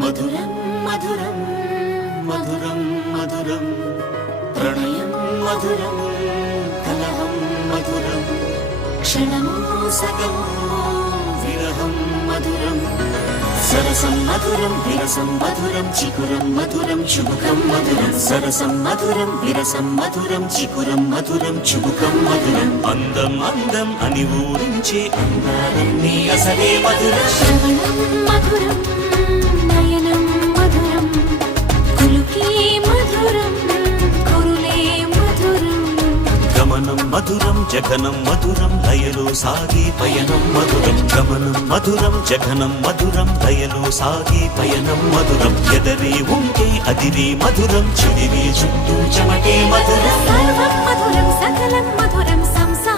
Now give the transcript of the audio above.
మధురం మధురం మధురం మధురం ప్రణయం మధురం కలహం మధురం క్షణము సగము విరహం మధురం సరసం మధురం విరసం మధురం చికురం మధురం చుబుకం మధురం సరసం మధురం విరసం మధురం చికురం మధురం చుబుకం మధురం అందం అందం అని ఊరించే అందాలన్నీ అసలే మధురం శ్రవణం మధురం నయనం మధురం కులుకే మధురం కురులే మధురం గమనం మధురం జగనం మధురం లయలో సాగే పయనం మధురం గమనం మధురం జగనం మధురం లయలో సాగే పయనం మధురం ఎదరే ఉంటే అదిరే మధురం చెదిరే చుట్టూ చెమటే మధురం సర్వం మధురం సకలం మధురం సంసారం